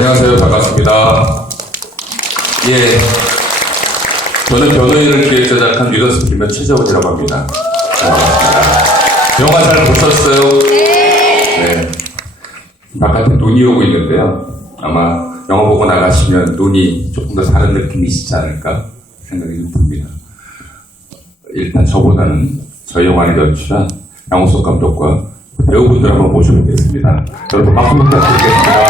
안녕하세요. 반갑습니다. 예. 저는 변호인을 기획 제작한 리더스 필면 최재원이라고 합니다. 반갑습니다. 영화 잘 보셨어요? 네. 바깥에 눈이 오고 있는데요. 아마 영화 보고 나가시면 눈이 조금 더 다른 느낌이시지 않을까 생각이 좀 듭니다. 일단 저보다는 저희 영화를 연출한 양호석 감독과 배우분들 한번 모셔보겠습니다. 여러분 박수 부탁드리겠습니다.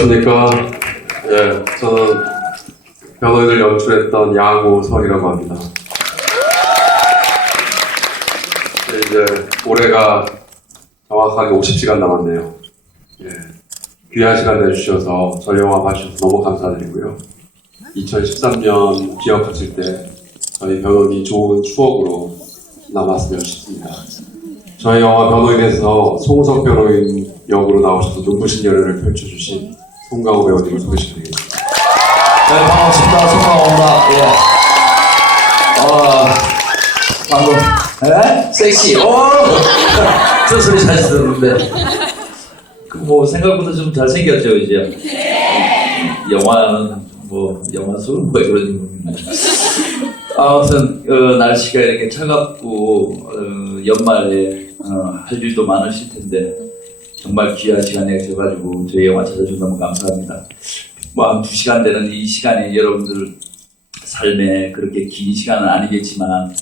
안녕하십니까. 예, 저는 변호인을 연출했던 양호선이라고 합니다. 이제 올해가 정확하게 50시간 남았네요. 예, 귀한 시간 내주셔서 저희 영화 봐주셔서 너무 감사드리고요. 2013년 기억하실 때 저희 변호인이 좋은 추억으로 남았으면 싶습니다. 저희 영화 변호인에서 송우석 변호인 역으로 나오셔서 눈부신 열연을 펼쳐주신 송강호 배우님을 소개시켜드리겠습니다. 네, 반갑습니다. 송강호입니다. 예. 아, 방금, 에? 섹시, 오! 저 소리 잘 들었는데. 그 뭐, 생각보다 좀 잘생겼죠, 이제. 영화는 뭐, 영화 수는 뭐 그런 겁니다. 아무튼, 어, 날씨가 이렇게 차갑고, 어, 연말에, 어, 할 일도 많으실 텐데, 정말 귀한 시간 내주셔가지고, 저희 영화 찾아주셔서 너무 감사합니다. 뭐 한 두 시간 되는 이 시간에 여러분들 삶에 그렇게 긴 시간은 아니겠지만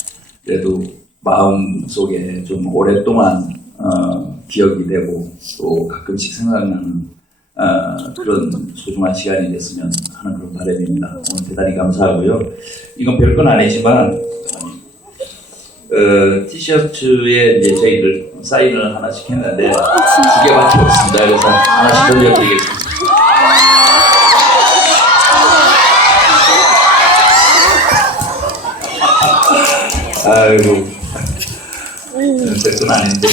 그래도 마음 속에 좀 오랫동안 어, 기억이 되고 또 가끔씩 생각나는 어, 그런 소중한 시간이 됐으면 하는 그런 바람입니다. 오늘 대단히 감사하고요. 이건 별건 아니지만 어, 티셔츠에 이제 저희들 사인을 하나씩 했는데 두 개밖에 없습니다. 그래서 하나씩 돌려드리겠습니다. 아이고. 별건 아닌데.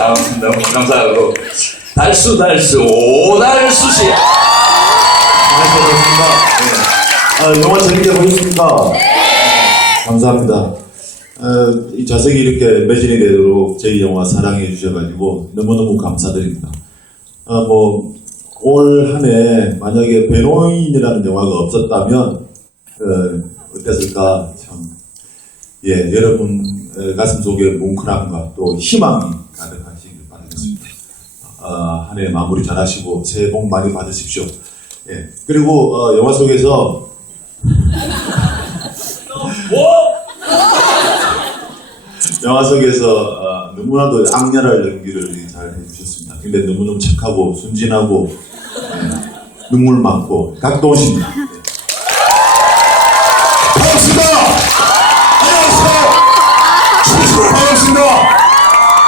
아무튼 너무 감사하고. 달수, 달수, 오달수시. 반갑습니다. 아, 영화 재밌게 보셨습니까? 감사합니다. 어, 이 좌석이 이렇게 매진이 되도록 저희 영화 사랑해 주셔가지고 너무너무 감사드립니다. 아, 뭐, 올 한 해 만약에 배노인이라는 영화가 없었다면, 어, 어땠을까, 참. 예, 여러분 어, 가슴 속에 뭉클함과 또 희망이 가득하시길 바라겠습니다. 아, 한해 마무리 잘 하시고 새해 복 많이 받으십시오. 예. 그리고 어, 영화 속에서 영화 속에서 어, 너무나도 악랄한 연기를 잘 해주셨습니다. 근데 너무너무 착하고 순진하고 예, 눈물 많고 각도우십니다. 반갑습니다. 안녕하세요. 진심으로 반갑습니다.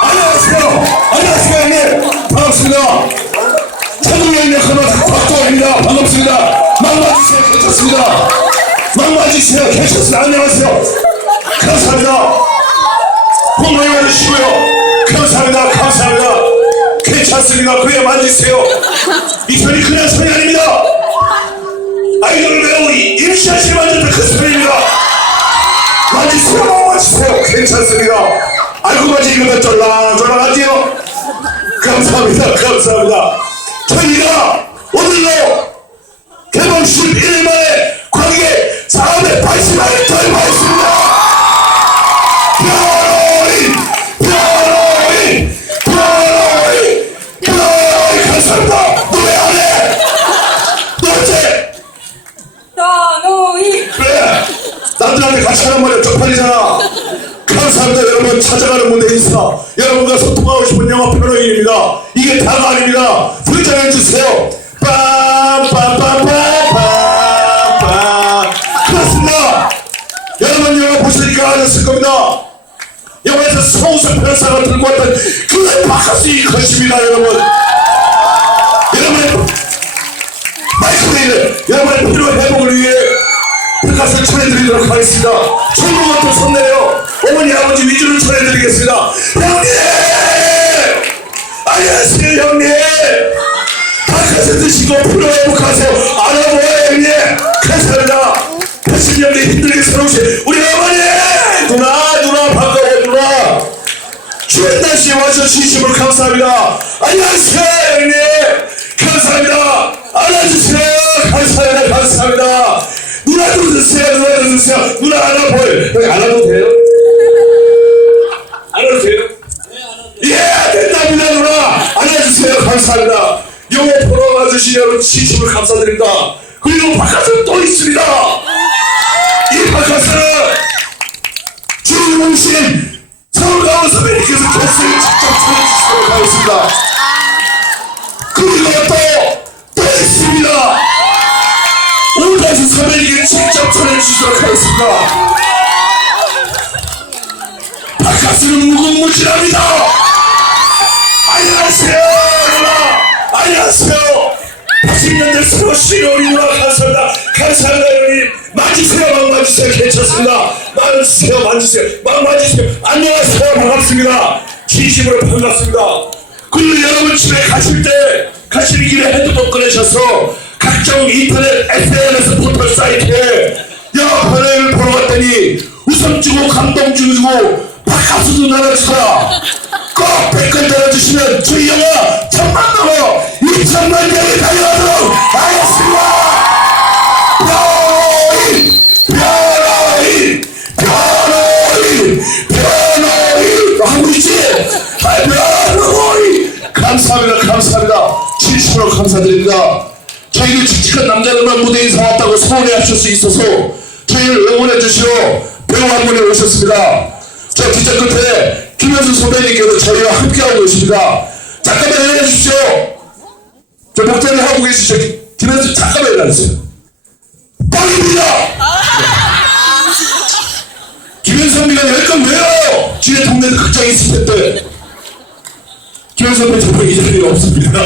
안녕하세요. 안녕하세요, 형님. 반갑습니다. 천국여인의 하나 박도입니다. 반갑습니다. 막맞으세요. 괜찮습니다. 막맞으세요. 괜찮습니다. 안녕하세요. 감사합니다. 공부해 주시고요. 감사합니다. 감사합니다. 괜찮습니다. 그래 만지세요. 이 편이 그냥 편이 아닙니다. 아이돌 배우 임시아 씨 만졌던 그 소리입니다. 만지세요, 만지세요. 괜찮습니다. 알고 만지니까 쫄랑쫄랑하지요? 감사합니다, 감사합니다. 저희가 오늘로 개봉 11일 만에 관객 480만을 돌파했습니다. 변호인, 변호인, 변호인, 변호인, 감사합니다. 노래 안 해. 노래 변호인 그래 남들한테 같이 하는 말이야 쪽팔리잖아 감사합니다 여러분 찾아가는 여러분과 소통하고 싶은 영화 변호인입니다. 이게 다가 아닙니다. 등장해 주세요. 빰빰빰빰빰빰. 그렇습니다. 여러분 영화 보시니까 아셨을 겁니다. 영화에서 성우석 변호사가 들고 왔던 그 바카스의 것입니다 여러분. 여러분의 마이크레이는 여러분의 필요 회복을 위해 백화를 전해드리도록 하겠습니다. 천국은 또 손내요. 어머니 아버지 위주를 전해드리겠습니다. 형님! 안녕하세요 형님! 말씀 드시고 풀어 회복하세요. 알아보아요, 형님. 감사합니다. 80년대 힘들게 살아오신 우리 어머니! 누나, 누나, 반가워, 누나. 추운 날씨에 와주셔서 진심으로 감사합니다. 안녕하세요, 형님. 감사합니다. 안아주세요. 감사합니다. 감사합니다. 누나도 드세요. 누나도 드세요. 누나. 형님 안아도 돼요? 안아도 돼요? 예, 된답니다, 누나. 안아주세요. 감사합니다. 영어 보러 와주신 여러분 진심으로 감사드립니다. 그리고 바깥은 또 있습니다. 이 바깥은 주무신 서울가원 선배님께서 결승을 직접 쳐주시도록 하겠습니다. 그리고 또, 또 있습니다. 오다수 선배님께 직접 전해주시도록 하겠습니다. 바깥은 무궁무진합니다. 안녕하세요. 안녕하세요. 80년대 새로우신 우리 누나 감사합니다. 형님. 만지세요, 막 만지세요. 괜찮습니다. 만지세요, 만지세요. 막 만지세요. 안녕하세요, 반갑습니다. 진심으로 반갑습니다. 그리고 여러분 집에 가실 때, 가시는 길에 핸드폰 꺼내셔서 각종 인터넷 SNS 포털 사이트에 영화 변호를 보러 갔더니 웃음 주고 감동 주고 바깥으로 날아주라. 꼭 댓글 달아주시면 저희 영화 천만 넘어 2천만 명이 달려가도록 하겠습니다. 변호인, 변호인, 변호인, 변호인 하고 있지? 아, 변호인. 감사합니다, 감사합니다. 진심으로 감사드립니다. 저희를 칙칙한 남자들만 무대 인사 왔다고 서운해 하실 수 있어서 저희를 응원해 주시러 배우 한 분이 오셨습니다. 저 뒷장 끝에 김현수 선배님께서 저희와 함께하고 계십니다. 잠깐만 일어나 주십시오. 저 목자를 하고 계시죠. 김현수 잠깐만 일어나 주세요. 뻥입니다. 김현수 선배가 여기까지 왜 와요? 지네 동네도 극장이 있을 텐데. 김현수 선배 저번 이 자리에 없습니다.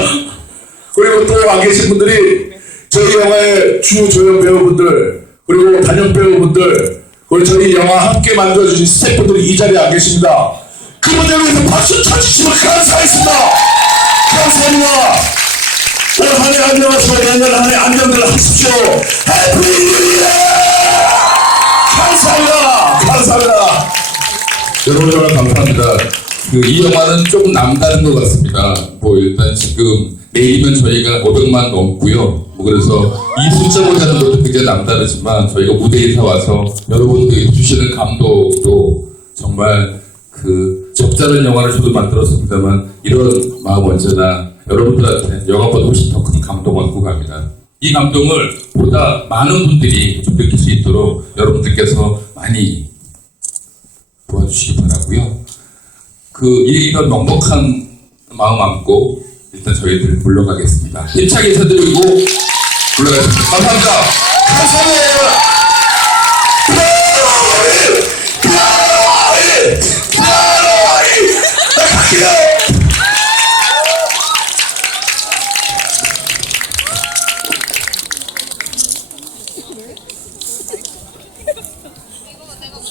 그리고 또안 계신 분들이 저희 영화의 주 조연 배우분들 그리고 단역 배우분들 그리고 저희 영화 함께 만들어주신 스태프분들이 이 자리에 안 계십니다. 그분들 위해서 박수 쳐주시면 감사하겠습니다. 감사합니다. 안녕하세요. 내년 한해 안녕들 하십시오. 해피 뉴 이어! 감사합니다. 감사합니다. 여러분 정말 감사합니다. 그 이 영화는 조금 남다른 것 같습니다. 뭐 일단 지금 내일이면 저희가 500만 넘고요. 뭐 그래서 이 숫자보다는 것도 굉장히 남다르지만 저희가 무대에 서 와서 여러분들이 주시는 감동도 정말 그 적잖은 영화를 저도 만들었습니다만 이런 마음 언제나 여러분들한테 영화보다 훨씬 더 큰 감동을 얻고 갑니다. 이 감동을 보다 많은 분들이 좀 느낄 수 있도록 여러분들께서 많이 도와주시기 바라고요. 그 이런 넉넉한 마음 안고 일단 저희들 물러가겠습니다. 힘차게 인사드리고 물러가겠습니다. 감사합니다. 감사합니다.